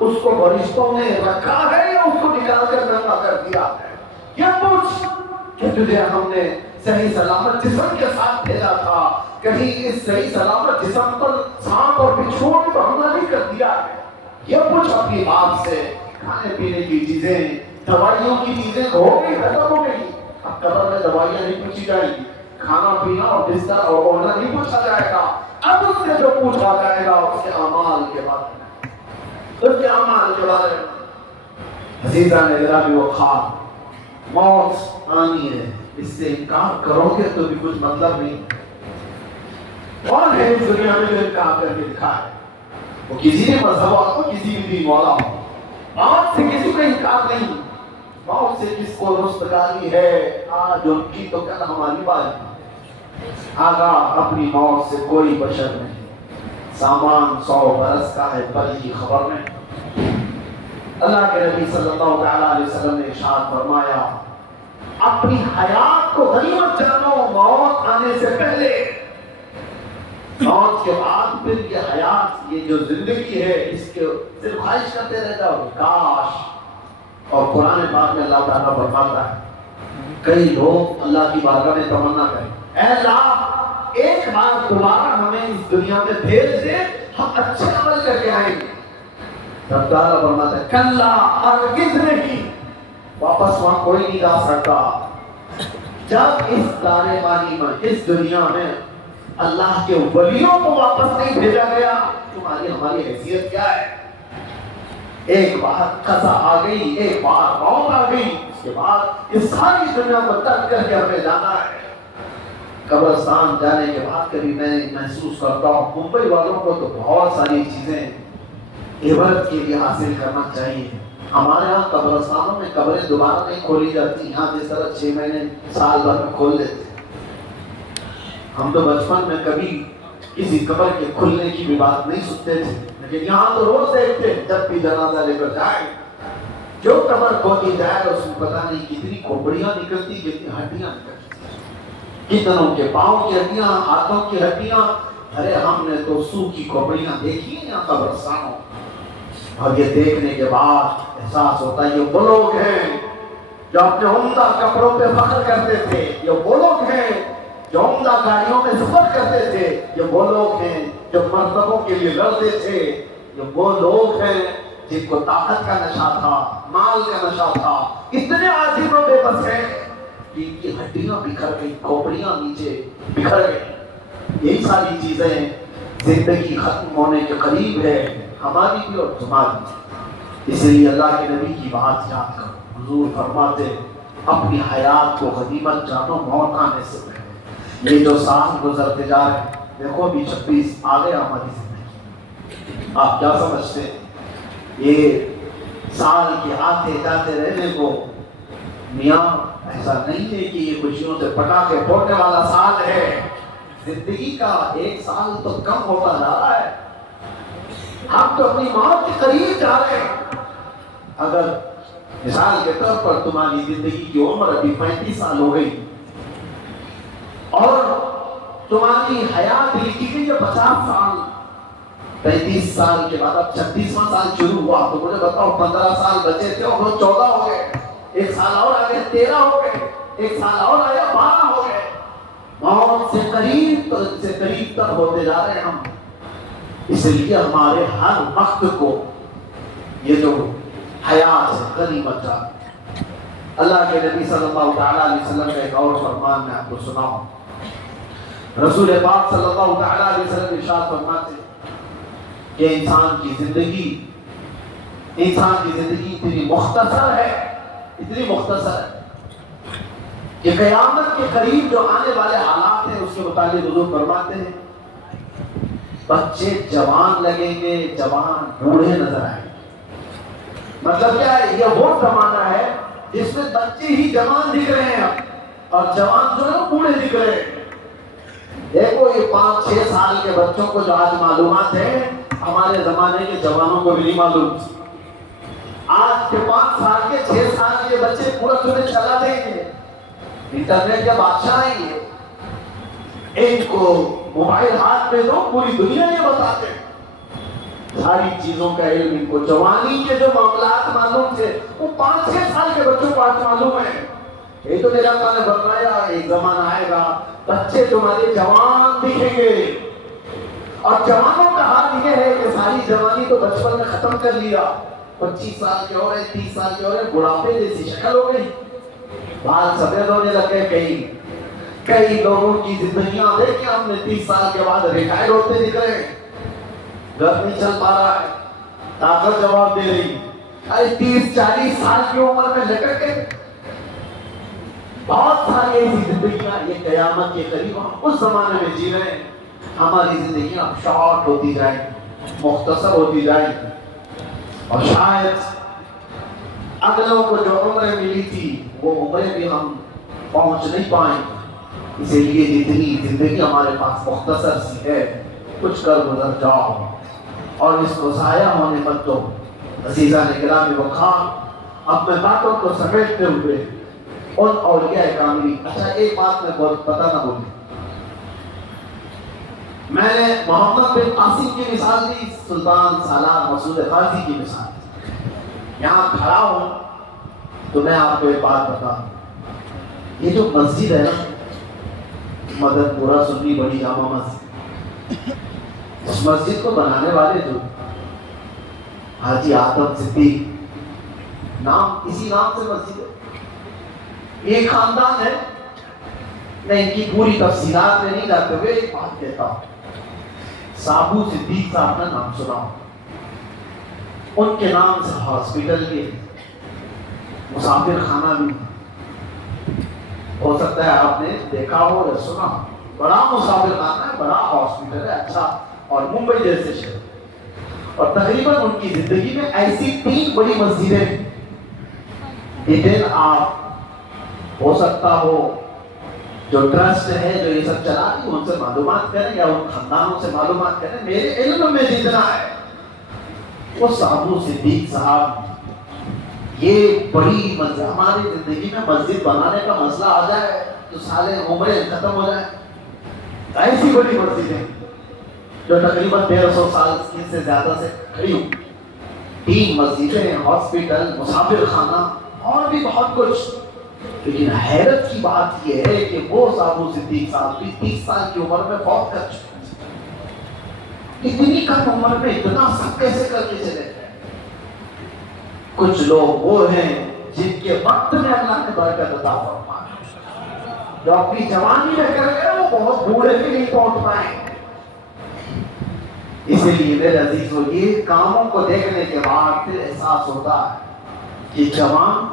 اس کو فرشتوں نے رکھا ہے یا اس کو نکال کر ننگا کر دیا ہے؟ یہ پوچھ کہ تجھے ہم نے صحیح سلامت جسم کے ساتھ بھیجا تھا، کہیں اس صحیح سلامت جسم پر سانپ اور بچھوؤں نے تو حملہ نہیں کر دیا ہے؟ یہ پوچھ اپنی باپ سے۔ کھانے پینے کی چیزیں، دوائیوں کی چیزیں ہو گئی، ختم ہو گئی۔ اب قبر میں دوائیاں نہیں پوچھی جائیں گی، کھانا پینا اور بستر اور اوڑھنا نہیں پوچھا جائے گا۔ اب اس سے جو پوچھا جائے گا اس کے اعمال کے بارے میں، اس کے اعمال کے بارے میں۔ عزیزان گرامی وقار، موت آنی ہے، اس سے انکار کرو گے تو بھی کچھ مطلب نہیں۔ کون ہے اس دنیا میں جو انکار کر کے دکھا ہے؟ وہ کسی بھی مذہب ہو، کسی بھی دین والا ہو، موت سے کسی کو انکار نہیں۔ موت سے جس کو رستگاری ہے، آج ان کی تو کل ہماری باری۔ آگا اپنی موت سے کوئی بشر نہیں، سامان 100 برس کا ہے پر کی خبر نہیں۔ اللہ کے نبی صلی اللہ علیہ وسلم نے ارشاد فرمایا، اپنی حیات کو غنیمت جانو، موت آنے سے پہلے، موت کے بعد پھر یہ حیات، یہ جو زندگی ہے، اس کے صرف خواہش کرتے رہ جاؤ کاش۔ اور قرآن پاک میں اللہ تعالیٰ فرماتا ہے، کئی لوگ اللہ کی بارگاہ میں تمنا کریں، اے اللہ ایک بار دوبارہ ہمیں اس دنیا میں بھیج دے، ہم اچھے عمل کر کے آئیں گے۔ رب تعالیٰ فرماتا ہے، کلا ہرگز نہیں، واپس وہاں کوئی نہیں جا سکتا۔ جب اس دارے بانی میں، اس دنیا میں اللہ کے ولیوں کو واپس نہیں بھیجا گیا، تمہاری ہماری حیثیت کیا ہے؟ ایک بار قضا آ گئی، ایک بار موت آ گئی، اس کے بعد اس ساری دنیا کو ترک کر کے ہمیں جانا ہے۔ قبرستان جانے کے بعد کبھی میں محسوس کرتا ہوں، ممبئی والوں کو تو بہت ساری چیزیں عبرت کے لیے حاصل کرنا چاہیے۔ ہمارے یہاں قبرستانوں میں قبریں دوبارہ نہیں کھولی جاتی، یہاں جس طرح 6 مہینے سال بھر میں کھول دیتے۔ ہم تو بچپن میں کبھی کسی قبر کے کھلنے کی بھی بات نہیں سنتے تھے، لیکن یہاں تو روز دیکھتے ہیں، جب بھی جنازہ لے کر جائے، جو قبر کھولی جائے اس میں پتہ نہیں کتنی کھوپڑیاں نکلتی، کتنی ہڈیاں نکلتی، کتنوں کے پاؤں کی ہڈیاں، ہاتھوں کی ہڈیاں۔ ارے ہم نے تو سوکھی کھوپڑیاں دیکھی ہیں یہاں قبرستانوں، اور یہ دیکھنے کے بعد احساس ہوتا ہے یہ وہ لوگ ہیں جو اپنے عمدہ کپڑوں پہ فخر کرتے تھے، یہ وہ لوگ ہیں جو عمدہ گاڑیوں میں سفر کرتے تھے، یہ وہ لوگ ہیں جو مرتبوں کے لیے لڑتے تھے، یہ وہ لوگ ہیں جن کو طاقت کا نشہ تھا، مال کا نشہ تھا، اتنے عاجز و بے بس ہیں کہ ان کی ہڈیاں بکھر گئی، کھوپڑیاں نیچے بکھر گئی۔ یہی ساری چیزیں زندگی ختم ہونے کے قریب ہے، ہماری بھی اور تمہاری بھی۔ اس لیے اللہ کے نبی کی بات یاد کرو، حضور فرماتے اپنی حیات کو غنیمت جانو، موت آنے سے پہلے۔ یہ جو سال گزرتے جا رہے ہیں، دیکھو ابھی 26 آ گیا ہماری زندگی، آپ کیا سمجھتے ہیں؟ یہ سال کے آتے جاتے رہنے کو میاں ایسا نہیں ہے کہ یہ خوشیوں سے پٹاخے پھوڑنے والا سال ہے۔ زندگی کا ایک سال تو کم ہوتا جا رہا ہے، ہم تو اپنی موت کے قریب جا رہے ہیں۔ اگر مثال کے طور پر تمہاری زندگی کی عمر ابھی 35 سال ہو گئی اور تمہاری حیات لکھی گئی ہے 50 سال، 35 سال کے بعد اب 36واں سال شروع ہوا، تو مجھے بتاؤ 15 سال بچے تھے اور 14 ہو گئے، ایک سال اور آگے 13 ہو گئے، ایک سال اور آیا 12 ہو گئے۔ موت سے قریب تر ہوتے جا رہے ہیں ہم۔ اس لیے ہمارے ہر وقت کو یہ جو حیات ہے غنیمت جان۔ اللہ کے نبی صلی اللہ علیہ وسلم کا ایک اور فرمان میں آپ کو سناؤں۔ رسول پاک صلی اللہ علیہ وسلم ارشاد فرماتے کہ انسان کی زندگی اتنی مختصر ہے، اتنی مختصر ہے کہ قیامت کے قریب جو آنے والے حالات ہیں اس کے متعلق حضور فرماتے ہیں بچے جوان لگیں گے، جوان بوڑھے نظر آئیں گے۔ مطلب کیا ہے؟ یہ وہ زمانہ ہے جس میں بچے ہی جوان دکھ رہے ہیں اور جوان جو ہے بوڑھے دکھ رہے ہیں۔ دیکھو یہ 5-6 سال کے بچوں کو جو آج معلومات ہیں، ہمارے زمانے کے جوانوں کو بھی نہیں معلوم۔ آج کے 5 سال کے 6 سال کے بچے پورا تمہیں چلا دیں گے، انٹرنیٹ کے بادشاہ ہیں یہ، ان کو موبائل ہاتھ میں دو پوری دنیا یہ بتاتے ہیں۔ ساری چیزوں کا علم ان کو، جوانی کے جو معاملات معلوم تھے وہ 5-6 سال کے بچوں کو آج معلوم ہے. یہ تو میرا اللہ نے بتایا ایک زمانہ آئے گا بچے تمہارے جوان دکھیں گے، اور جوانوں کا حال یہ ہے کہ ساری جوانی تو بچپن میں ختم کر لیا، 25 سال کے ہو رہے، 30 سال کے ہو رہے، بڑھاپے جیسی شکل ہو گئی، بال سفید ہونے لگے. کئی لوگوں کی زندگیاں دیکھ کے ہم نے 30 سال کے بعد ریٹائر ہوتے دکھ رہے ہیں، گھر نہیں چل پا رہا ہے، طاقت جواب دے رہی. ارے 30-40 سال کی عمر میں لٹک کے بہت ساری ایسی زندگیاں، یہ قیامت کے قریب ہم اس زمانے میں جی رہے ہیں. ہماری زندگیاں شارٹ ہوتی جائیں، مختصر ہوتی جائیں، اور شاید اگلوں کو جو عمریں ملی تھی وہ عمریں بھی ہم پہنچ نہیں پائیں. اسی لیے جتنی زندگی ہمارے پاس مختصر سی ہے کچھ کر گزر جاؤ اور اس کو ضائع ہونے مت دو. عزیزان گرامی وقار، اب میں باتوں کو سمیٹتے ہوئے ان اولیاء کاملی، اچھا ایک بات میں بہت پتہ نہ بولی، میں نے محمد بن قاسم کی مثال دی، سلطان سالار مسعود قاضی کی مثال دی. یہاں کھڑا ہوں تو میں آپ کو ایک بات بتا دوں، یہ جو مسجد ہے نا مدد پورا سنی بڑی جامع مسجد، اس مسجد کو بنانے والے جو حاجی آدم صدیق، نام اسی نام سے مسجد ہے، ایک خاندان ہے. میں ان کی پوری تفصیلات میں نہیں جاتے ہوئے ایک بات کہتا ہوں. سابو صدیق صاحب کا نام سنا ہوں، ان کے نام سے ہاسپٹل کے مسافر خانہ بھی ہو سکتا ہے آپ نے دیکھا ہو یا سنا ہو. بڑا مسافر خانہ ہے، بڑا ہاسپٹل ہے، اچھا، اور ممبئی جیسے شہر، اور تقریباً ان کی زندگی میں ایسی 3 بڑی مسجدیں ڈیٹیل آپ ہو سکتا ہو جو ٹرسٹ ہے جو یہ سب چلاتی ان سے معلومات کریں یا ان خاندانوں سے معلومات کریں. میرے علم میں جتنا ہے وہ سابو صدیق صاحب، یہ بڑی مسجد، ہماری زندگی میں مسجد بنانے کا مسئلہ آ جائے تو سارے عمریں ختم ہو جائیں. ایسی بڑی مسجدیں جو تقریباً 150 سال سے زیادہ سے کھڑی ہوں، 3 مسجدیں، ہاسپٹل، مسافر خانہ اور بھی بہت کچھ. لیکن حیرت کی بات یہ ہے کہ وہ سابو صدیق صاحب بھی 30 سال کی عمر میں فوت کر چکے. اتنی کم عمر میں اتنا سب کیسے کر کے چلے گئے؟ کچھ لوگ وہ ہیں جن کے وقت میں اللہ نے برکت عطا فرمایا، جو اپنی جوانی میں کر گئے وہ بہت بوڑھے بھی نہیں پہنچ پائے. اسی لیے میرے عزیزو، یہ کاموں کو دیکھنے کے بعد پھر احساس ہوتا ہے کہ جوان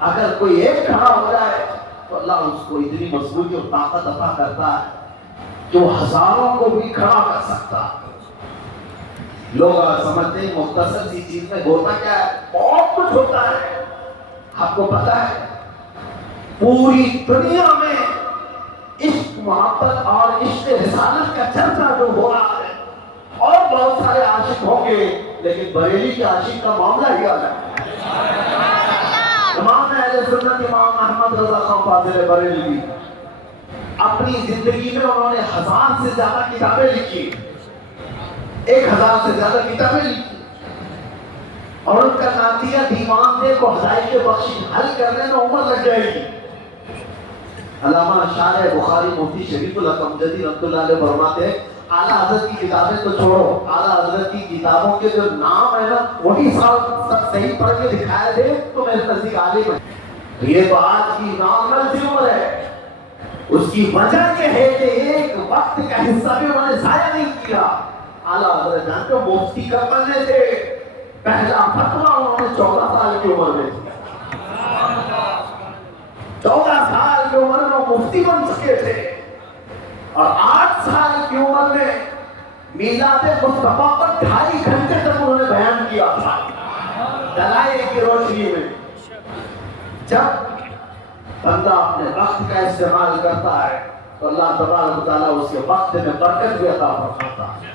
اگر کوئی ایک کھڑا ہو جائے تو اللہ اس کو اتنی مضبوطی اور طاقت عطا کرتا ہے کہ وہ ہزاروں کو بھی کھڑا کر سکتا ہے. لوگ سمجھتے ہیں مختصر سی چیز میں ہوتا کیا ہے، بہت کچھ ہوتا ہے. آپ کو پتا ہے پوری دنیا میں عشق، محبت اور عشق رسالت کا چرچا جو ہو رہا ہے، اور بہت سارے عاشق ہوں گے، لیکن بریلی کے عاشق کا معاملہ ہی الگ ہے. امام اہل سنت امام احمد رضا خان فاضل بریلوی اپنی زندگی میں انہوں نے 1000 سے زیادہ کتابیں لکھی، 1000 سے زیادہ کتابیں لکھی، اور ان کا ناتیہ دیوان دے کو ہدایت بخشی حل کرنے میں عمر لگ جائے گی. علامہ شارح بخاری مفتی شریف الحمدی رحمۃ اللہ علیہ فرماتے ہیں اعلیٰ حضرت کی کتابیں تو چھوڑو، اعلیٰ حضرت کی کتابوں کے جو نام ہے نا وہی سب صحیح پڑھ کے دکھایا دے تو میرے نزدیک عالم ہے. یہ تو آج کی نارمل سی عمر ہے. اس کی وجہ یہ ہے کہ ایک وقت کا حصہ بھی انہوں نے ضائع نہیں کیا. اعلیٰ حضرت جانتے ہو مفتی کب بننے تھے؟ پہلا فتویٰ انہوں نے 14 سال کی عمر میں دیا. 14 سال کی عمر میں وہ مفتی بن چکے تھے، اور 8 سال کی عمر میں میلاد مصطفیٰ پر 2.5 گھنٹے تک انہوں نے بیان کیا تھا دلائل کی روشنی میں. جب بندہ اپنے وقت کا استعمال کرتا ہے تو اللہ تبارک و تعالیٰ اس کے وقت میں برکت بھی عطا فرماتا ہے.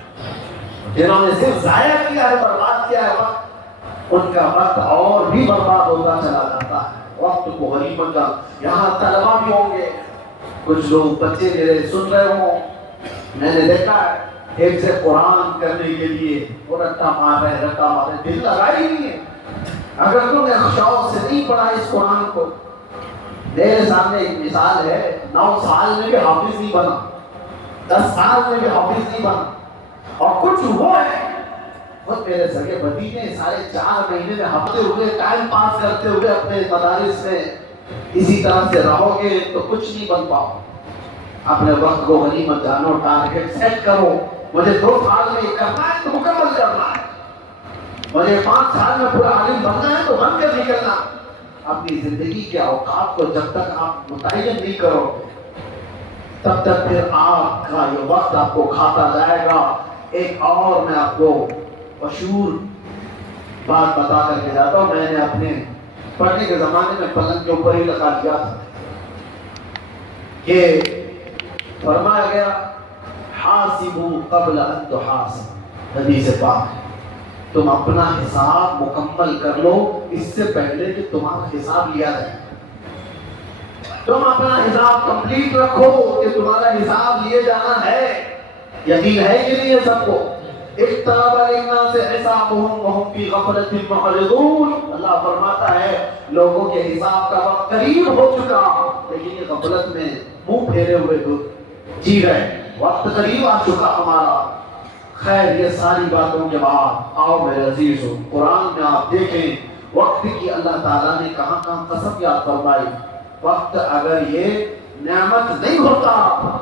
جنہوں نے صرف ضائع کیا ہے، برباد کیا ہے وقت، ان کا وقت اور بھی برباد ہوتا چلا جاتا ہے. وقت کو غنیمت کا، یہاں طلبا بھی ہوں گے، کچھ لوگ بچے میرے سن رہے ہوں، میں نے دیکھا ہے ایک سے قرآن کرنے کے لیے وہ رٹا مار رہے، دل لگا ہی نہیں ہے۔ اگر تم نے شوق سے نہیں پڑھا اس قرآن کو، میرے سامنے ایک مثال ہے، 9 سال میں بھی حافظ نہیں بنا، 10 سال میں بھی حافظ نہیں بنا، اور کچھ وہ ہے خود میرے سگے بھتیجے سارے 4 مہینے میں ہفتے ہوئے ٹائم پاس کرتے ہوئے اپنے مدارس میں اسی طرح سے رہو گے تو کچھ نہیں بن پاؤ۔ اپنے وقت کو غنیمت جانو، ٹارگیٹ سیٹ کرو، مجھے 2 سال میں یہ کرنا ہے تو مکمل کرنا ہے، مجھے 5 سال میں پورا عالم بننا ہے تو بن کر نکلنا۔ اپنی زندگی کے اوقات کو جب تک آپ متعین نہیں کرو تب تک پھر آپ کا یہ وقت آپ کو کھاتا جائے گا۔ ایک اور میں آپ کو مشہور بات بتا کر کے جاتا ہوں، میں نے اپنے پڑھنے کے زمانے میں پلنگ کے اوپر ہی لگا دیا تھا کہ فرمایا گیا حاسبوا قبل ان تحاسبوا، حدیث پاک ہے، تم اپنا حساب مکمل کر لو اس سے پہلے کہ تمہارا حساب لیا جائے۔ تم اپنا حساب کمپلیٹ رکھو کہ تمہارا حساب لیے جانا ہے۔ یقین ہے کہ نہیں ہے سب کو؟ اقترب للناس حسابهم وهم في غفلة معرضون، اللہ فرماتا ہے لوگوں کے حساب کا وقت قریب ہو چکا لیکن یہ غفلت میں منہ پھیرے ہوئے جی رہے، وقت قریب آ چکا ہمارا۔ خیر یہ ساری باتوں کے بعد آؤ میرے عزیزو، قرآن میں آپ دیکھیں وقت کی اللہ تعالیٰ نے کہاں کہاں قسم یاد فرمائی۔ وقت اگر یہ نعمت نہیں ہوتا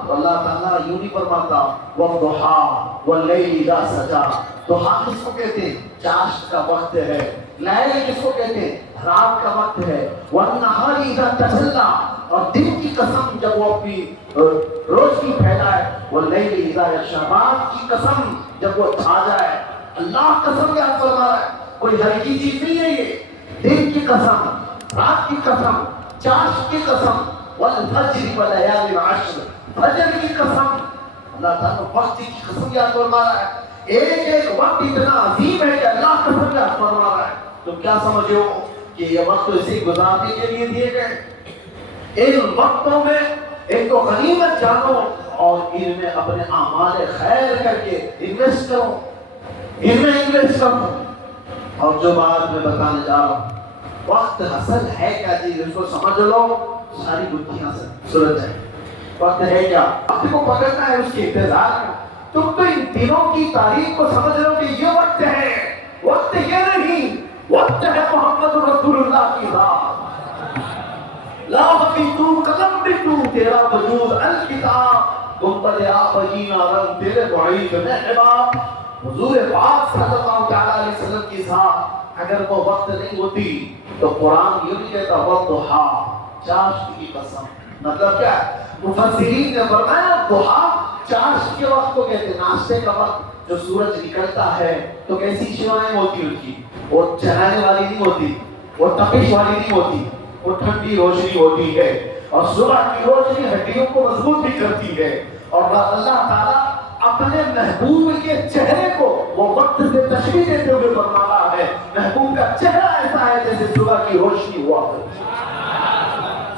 تو اللہ تعالیٰ یوں نہیں فرماتا وَالضُّحَىٰ وَاللَّيْلِ إِذَا سَجَىٰ۔ ضحیٰ کس کو کہتے ہیں؟ چاشت کا وقت ہے۔ لیل کس کو کہتے ہیں؟ رات کا وقت ہے۔ وَالنَّهَارِ إِذَا تَجَلَّىٰ، اور دن کی قسم جب وہ اپنی روشنی پھیلائے۔ وَاللَّيْلِ إِذَا يَغْشَىٰ، رات کی قسم جب وہ چھا جائے۔ اللہ قسم یاد فرما رہا ہے، کوئی ہلکی چیز نہیں ہے یہ۔ دن کی قسم، رات کی قسم، چاشت کی قسم، والفجر وليال عشر، فجر کی قسم، اللہ تعالیٰ وقت کی قسم یاد فرما رہا ہے۔ ایک ایک وقت اتنا عظیم ہے کہ اللہ قسم یاد فرما رہا ہے۔ تم کیا سمجھے ہو کہ یہ وقت اسے گزارنے کے لیے دیے گئے؟ ان وقتوں میں ایک تو غنیمت جانو اور ان میں اپنے اعمال خیر کر کے انویسٹ کرو، ان میں انویسٹ کرو۔ اور جو بات میں بتانے جا رہا ہوں، وقت اصل ہے کیا چیز اس کو سمجھ لو، ساری گتھیاں سے سلجھ جائیں۔ وقت ہے کیا؟ وقت کو پکڑنا ہے، اس کے انتظار کا۔ تم تو ان دنوں کی تاریخ کو سمجھ رہے ہو کہ یہ وقت ہے، وقت یہ نہیں، وقت ہے محمد رسول اللہ کی ذات۔ لا بھی تو قلم بھی تو، تیرا وجود الکتاب، تم پر آپ جینا رنگ تیرے بعید محباب۔ حضور پاک صلی اللہ علیہ وسلم کی ذات اگر وہ وقت نہیں ہوتی تو قرآن یہ نہیں کہتا والضحیٰ، چاشت کی قسم۔ مطلب کیا ہے؟ مفسرین نے فرمایا ضحیٰ چاشت کے وقت کو کہتے ہیں، ناشتے کا وقت جو سورج نکلتا ہے تو کیسی شعائیں ہوتی ہیں ان کی، وہ چڑھانے والی نہیں ہوتی، وہ تپش والی نہیں ہوتی، وہ ٹھنڈی روشنی ہوتی ہے، اور صبح کی روشنی ہڈیوں کو مضبوط بھی کرتی ہے۔ اور اللہ تعالیٰ اپنے محبوب کے چہرے کو وہ وقت سے تشبیہ دیتے ہوئے فرما رہا ہے، محبوب کا چہرہ ایسا ہے جیسے صبح کی روشنی ہوا کرتی ہے۔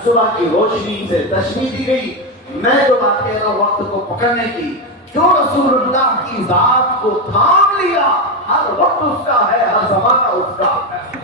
صبح کی روشنی سے تشبیہ دی گئی۔ میں جو بات کہہ رہا ہوں وقت کو پکڑنے کی، جو رسول اللہ کی ذات کو تھام لیا، ہر وقت اس کا ہے، ہر زمانہ اس کا ہے۔